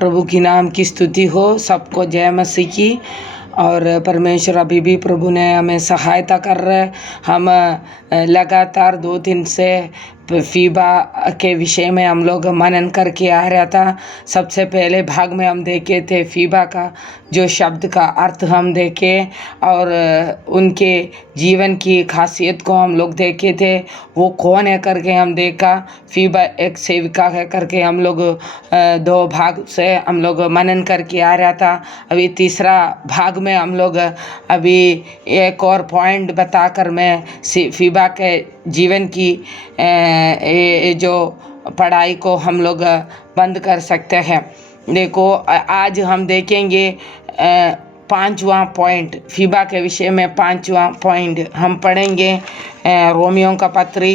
प्रभु की नाम की स्तुति हो। सबको जय मसीह की। और परमेश्वर अभी भी प्रभु ने हमें सहायता कर रहे। हम लगातार 2 दिन से फीबा के विषय में हम लोग मनन करके आ रहा था। सबसे पहले भाग में हम देखे थे फीबा का जो शब्द का अर्थ हम देखे और उनके जीवन की खासियत को हम लोग देखे थे। वो कौन है करके हम देखा। फीबा एक सेविका है करके हम लोग 2 भाग से हम लोग मनन करके आ रहा था। अभी तीसरा भाग में हम लोग अभी एक और पॉइंट बताकर मैं फीबा के जीवन की जो पढ़ाई को हम लोग बंद कर सकते हैं। देखो आज हम देखेंगे 5वां पॉइंट, फीबा के विषय में 5वां पॉइंट हम पढ़ेंगे। रोमियो का पत्री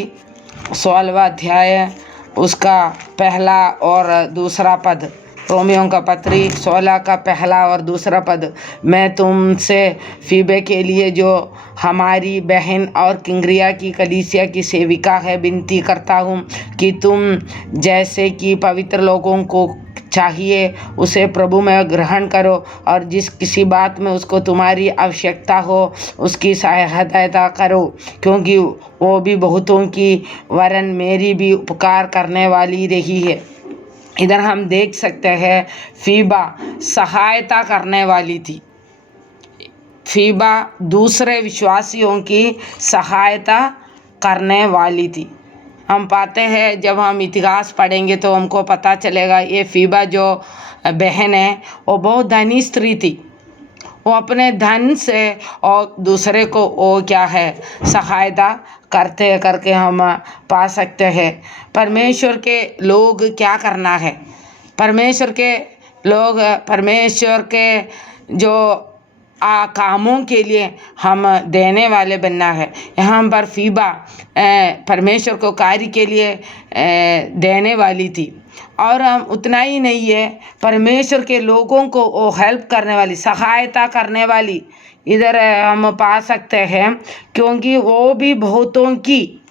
16वां अध्याय उसका पहला और दूसरा पद। रोमियो का पत्री 16 का पहला और दूसरा पद। मैं तुमसे फीबे के लिए जो हमारी बहन और किंग्रिया की कलीसिया की सेविका है विनती करता हूँ कि तुम जैसे कि पवित्र लोगों को चाहिए उसे प्रभु में ग्रहण करो और जिस किसी बात में उसको तुम्हारी आवश्यकता हो उसकी सहायता करो, क्योंकि वो भी बहुतों की वरन मेरी भी उपकार करने वाली रही है। इधर हम देख सकते हैं फीबा सहायता करने वाली थी। फीबा दूसरे विश्वासियों की सहायता करने वाली थी। हम पाते हैं जब हम इतिहास पढ़ेंगे तो हमको पता चलेगा ये फीबा जो बहन है वो बहुत धनी स्त्री थी। वो अपने धन से और दूसरे को वो क्या है सहायता करते करके हम पा सकते हैं। परमेश्वर के लोग क्या करना है, परमेश्वर के लोग परमेश्वर के जो कामों के लिए हम देने वाले बनना है। यहाँ पर फीबा परमेश्वर को कार्य के लिए देने वाली थी और हम उतना ही नहीं है, परमेश्वर के लोगों को वो हेल्प करने वाली, सहायता करने वाली इधर हम पा सकते हैं, क्योंकि वो भी बहुतों की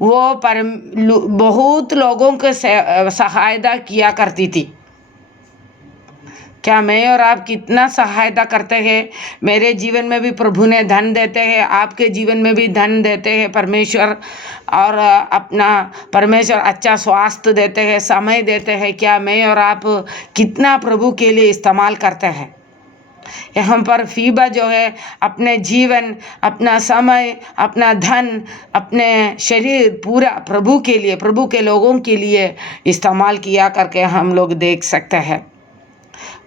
बहुत लोगों को सहायता किया करती थी। क्या मैं और आप कितना सहायता करते हैं। मेरे जीवन में भी प्रभु ने धन देते हैं, आपके जीवन में भी धन देते हैं परमेश्वर, और अपना परमेश्वर अच्छा स्वास्थ्य देते हैं, समय देते हैं। क्या मैं और आप कितना प्रभु के लिए इस्तेमाल करते हैं। यहाँ पर फीबा जो है अपने जीवन, अपना समय, अपना धन, अपने शरीर पूरा प्रभु के लिए, प्रभु के लोगों के लिए इस्तेमाल किया करके हम लोग देख सकते हैं।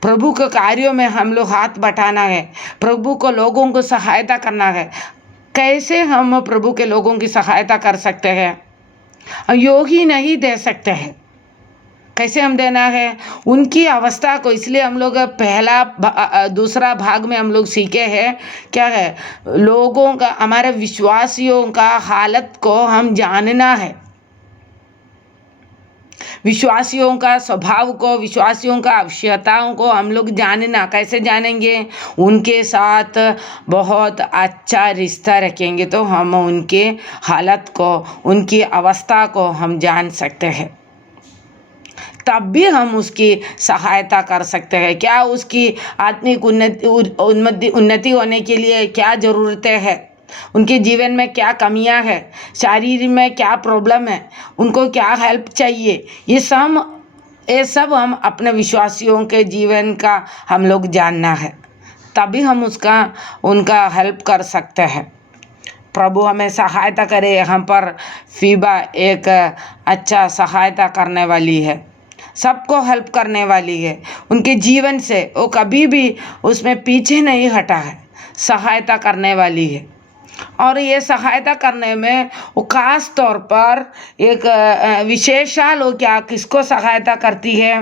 प्रभु के कार्यों में हम लोग हाथ बटाना है, प्रभु को लोगों को सहायता करना है। कैसे हम प्रभु के लोगों की सहायता कर सकते हैं। योग ही नहीं दे सकते हैं। कैसे हम देना है उनकी अवस्था को। इसलिए हम लोग दूसरा भाग में हम लोग सीखे हैं क्या है, लोगों का, हमारे विश्वासियों का हालत को हम जानना है। विश्वासियों का स्वभाव को, विश्वासियों का आवश्यकताओं को हम लोग जानना। कैसे जानेंगे, उनके साथ बहुत अच्छा रिश्ता रखेंगे तो हम उनके हालत को, उनकी अवस्था को हम जान सकते हैं। तब भी हम उसकी सहायता कर सकते हैं। क्या उसकी आत्मिक उन्नति होने के लिए क्या ज़रूरतें हैं, उनके जीवन में क्या कमियां हैं, शरीर में क्या प्रॉब्लम है, उनको क्या हेल्प चाहिए, ये सब हम अपने विश्वासियों के जीवन का हम लोग जानना है। तभी हम उनका हेल्प कर सकते हैं। प्रभु हमें सहायता करे। यहाँ पर फीबा एक अच्छा सहायता करने वाली है, सबको हेल्प करने वाली है। उनके जीवन से वो कभी भी उसमें पीछे नहीं हटा है, सहायता करने वाली है। और ये सहायता करने में वो खास तौर पर एक विशेषाल हो, क्या किसको सहायता करती है,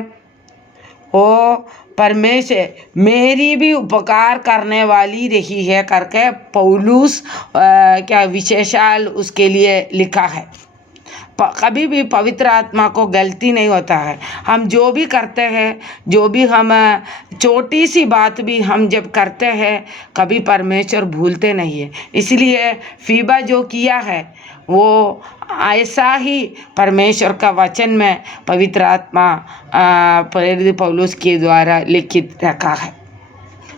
वो परमेश्वर मेरी भी उपकार करने वाली रही है करके पौलुस क्या विशेषाल उसके लिए लिखा है। कभी भी पवित्र आत्मा को गलती नहीं होता है। हम जो भी करते हैं, जो भी हम छोटी सी बात भी हम जब करते हैं, कभी परमेश्वर भूलते नहीं है। इसलिए फीबा जो किया है वो ऐसा ही परमेश्वर का वचन में पवित्र आत्मा प्रेरित पौलुस के द्वारा लिखित रखा है।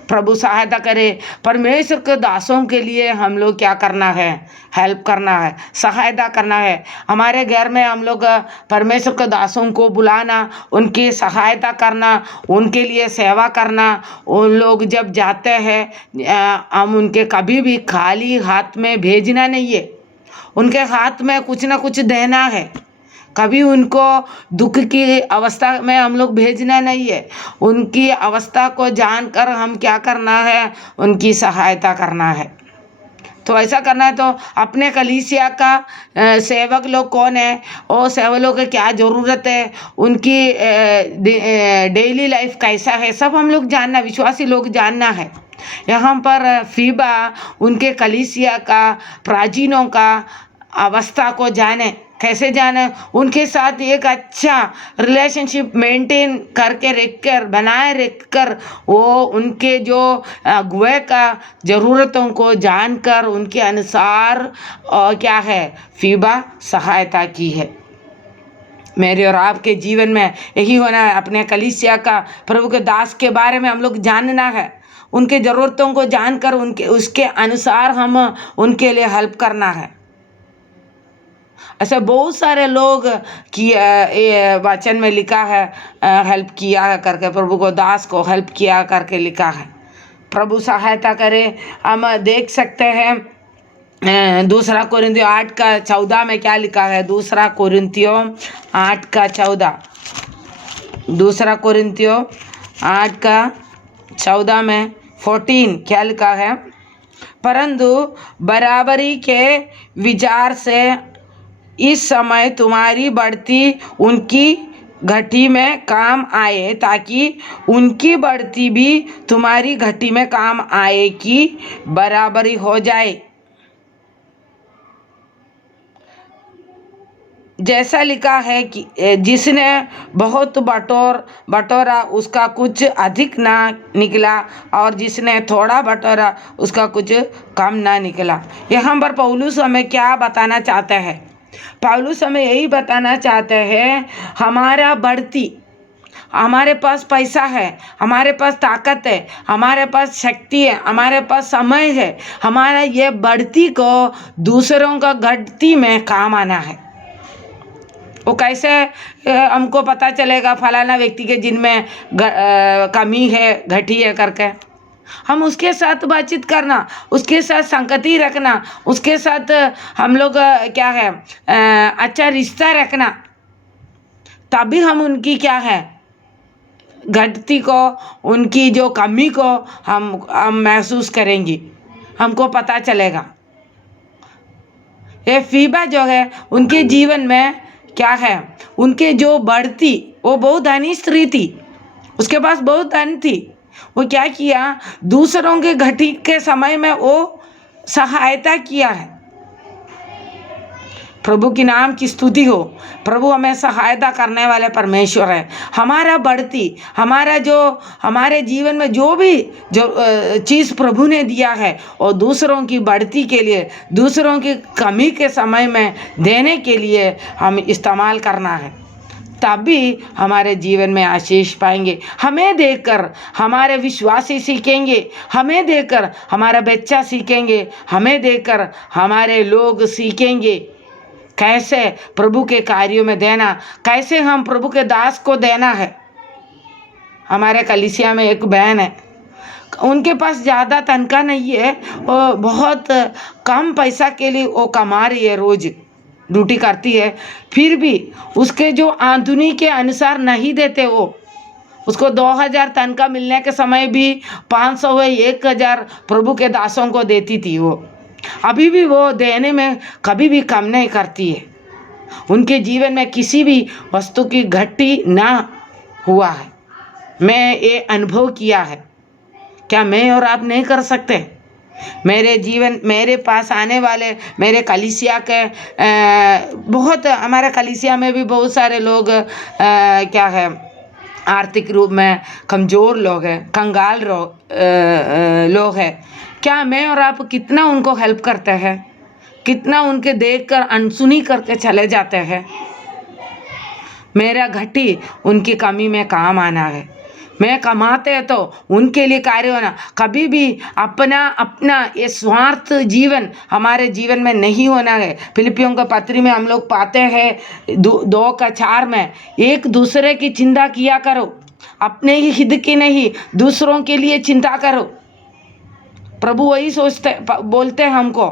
प्रभु सहायता करे। परमेश्वर के दासों के लिए हम लोग क्या करना है? हेल्प करना है, सहायता करना है। हमारे घर में हम लोग परमेश्वर के दासों को बुलाना, उनकी सहायता करना, उनके लिए सेवा करना। उन लोग जब जाते हैं हम उनके कभी भी खाली हाथ में भेजना नहीं है, उनके हाथ में कुछ ना कुछ देना है। कभी उनको दुख की अवस्था में हम लोग भेजना नहीं है। उनकी अवस्था को जानकर हम क्या करना है? उनकी सहायता करना है। तो ऐसा करना है तो अपने कलीसिया का सेवक लोग कौन है, और सेवकों को क्या ज़रूरत है, उनकी डेली लाइफ कैसा है, सब हम लोग जानना, विश्वासी लोग जानना है। यहाँ पर फीबा उनके कलीसिया का, प्राचीनों का अवस्था को जाने। कैसे जाने? उनके साथ एक अच्छा रिलेशनशिप मेंटेन करके रखकर, बनाए रखकर, वो उनके जो अगुए का ज़रूरतों को जानकर उनके अनुसार क्या है, फीबा सहायता की है। मेरे और आपके जीवन में यही होना है। अपने कलीसिया का, प्रभु के दास के बारे में हम लोग जानना है। उनके ज़रूरतों को जानकर उसके अनुसार हम उनके लिए हेल्प करना है। ऐसे बहुत सारे लोग की वचन में लिखा है, हेल्प किया है करके, प्रभु को दास को हेल्प किया करके लिखा है। प्रभु सहायता करे। हम देख सकते हैं दूसरा कोरिन्थियों 8:14 में क्या लिखा है? दूसरा कोरिन्थियों 8:14, दूसरा कोरिन्थियों 8:14 में 14 क्या लिखा है? परंतु बराबरी के विचार से इस समय तुम्हारी बढ़ती उनकी घटी में काम आए, ताकि उनकी बढ़ती भी तुम्हारी घटी में काम आए की बराबरी हो जाए। जैसा लिखा है कि जिसने बहुत बटोरा उसका कुछ अधिक ना निकला, और जिसने थोड़ा बटोरा उसका कुछ कम ना निकला। यहाँ पर पौलुस हमें क्या बताना चाहते हैं? पौलुस हमें यही बताना चाहते हैं, हमारा बढ़ती, हमारे पास पैसा है, हमारे पास ताकत है, हमारे पास शक्ति है, हमारे पास समय है, हमारा ये बढ़ती को दूसरों का घटती में काम आना है। वो कैसे हमको पता चलेगा फलाना व्यक्ति के जिनमें कमी है, घटी है करके? हम उसके साथ बातचीत करना, उसके साथ संगति रखना, उसके साथ हम लोग क्या है अच्छा रिश्ता रखना, तभी हम उनकी क्या है घटती को, उनकी जो कमी को हम महसूस करेंगे, हमको पता चलेगा। ये फीबा जो है उनके जीवन में क्या है, उनके जो बढ़ती, वो बहुत धनी स्त्री थी, उसके पास बहुत धन थी। वो क्या किया? दूसरों के घटी के समय में वो सहायता किया है। प्रभु की नाम की स्तुति हो। प्रभु हमें सहायता करने वाले परमेश्वर है। हमारा बढ़ती, हमारा जो हमारे जीवन में जो भी चीज़ प्रभु ने दिया है, और दूसरों की बढ़ती के लिए, दूसरों की कमी के समय में देने के लिए हम इस्तेमाल करना है, तभी हमारे जीवन में आशीष पाएंगे। हमें देखकर हमारे विश्वासी सीखेंगे, हमें देखकर हमारा बच्चा सीखेंगे, हमें देखकर हमारे लोग सीखेंगे कैसे प्रभु के कार्यों में देना, कैसे हम प्रभु के दास को देना है। हमारे कलीसिया में एक बहन है, उनके पास ज़्यादा तनख्वाह नहीं है, वो बहुत कम पैसा के लिए वो कमा रही है, रोज़ ड्यूटी करती है, फिर भी उसके जो आमदनी के अनुसार नहीं देते। वो उसको 2000 तनख्वाह मिलने के समय भी 500 व 1000 प्रभु के दासों को देती थी। वो अभी भी वो देने में कभी भी कम नहीं करती है। उनके जीवन में किसी भी वस्तु की घटी ना हुआ है। मैं ये अनुभव किया है। क्या मैं और आप नहीं कर सकते? मेरे जीवन मेरे पास आने वाले मेरे कलीसिया के बहुत हमारे कलीसिया में भी बहुत सारे लोग क्या है आर्थिक रूप में कमज़ोर लोग हैं, कंगाल लोग हैं। क्या मैं और आप कितना उनको हेल्प करते हैं, कितना उनके देखकर अनसुनी करके चले जाते हैं। मेरा घटी उनकी कमी में काम आना है। मैं कमाते हैं तो उनके लिए कार्य होना। कभी भी अपना ये स्वार्थ जीवन हमारे जीवन में नहीं होना है। फिलिपियों का पत्री में हम लोग पाते हैं 2:4 में, एक दूसरे की चिंता किया करो, अपने ही हित की नहीं दूसरों के लिए चिंता करो। प्रभु वही बोलते हैं हमको,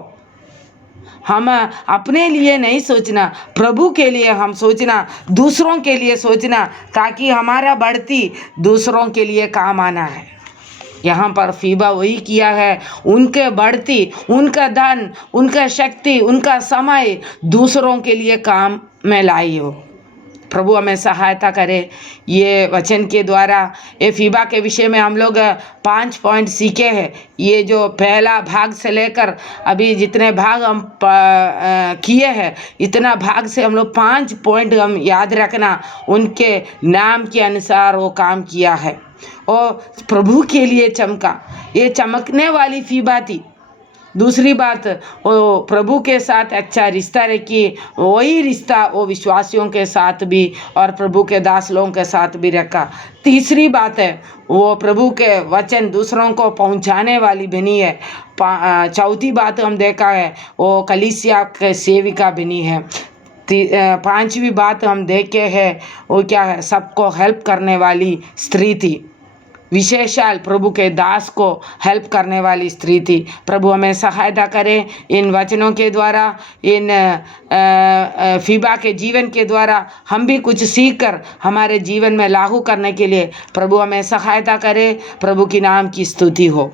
हम अपने लिए नहीं सोचना, प्रभु के लिए हम सोचना, दूसरों के लिए सोचना, ताकि हमारा बढ़ती दूसरों के लिए काम आना है। यहाँ पर फीबा वही किया है, उनके बढ़ती, उनका धन, उनका शक्ति, उनका समय दूसरों के लिए काम में लाई हो। प्रभु हमें सहायता करे। ये वचन के द्वारा ये फीबा के विषय में हम लोग 5 पॉइंट सीखे हैं। ये जो पहला भाग से लेकर अभी जितने भाग हम किए हैं, इतना भाग से हम लोग 5 पॉइंट हम याद रखना, उनके नाम के अनुसार वो काम किया है और प्रभु के लिए चमका। ये चमकने वाली फीबा थी। दूसरी बात, वो प्रभु के साथ अच्छा रिश्ता रखी, वही रिश्ता वो विश्वासियों के साथ भी और प्रभु के दास लोगों के साथ भी रखा। तीसरी बात है, वो प्रभु के वचन दूसरों को पहुंचाने वाली बनी है। चौथी बात हम देखा है, वो कलीसिया के सेविका बनी है। 5वीं बात हम देखे हैं, वो क्या है, सबको हेल्प करने वाली स्त्री थी। विशेषाल प्रभु के दास को हेल्प करने वाली स्त्री थी। प्रभु हमें सहायता करे इन वचनों के द्वारा, इन फीबा के जीवन के द्वारा हम भी कुछ सीख कर हमारे जीवन में लागू करने के लिए प्रभु हमें सहायता करे। प्रभु की नाम की स्तुति हो।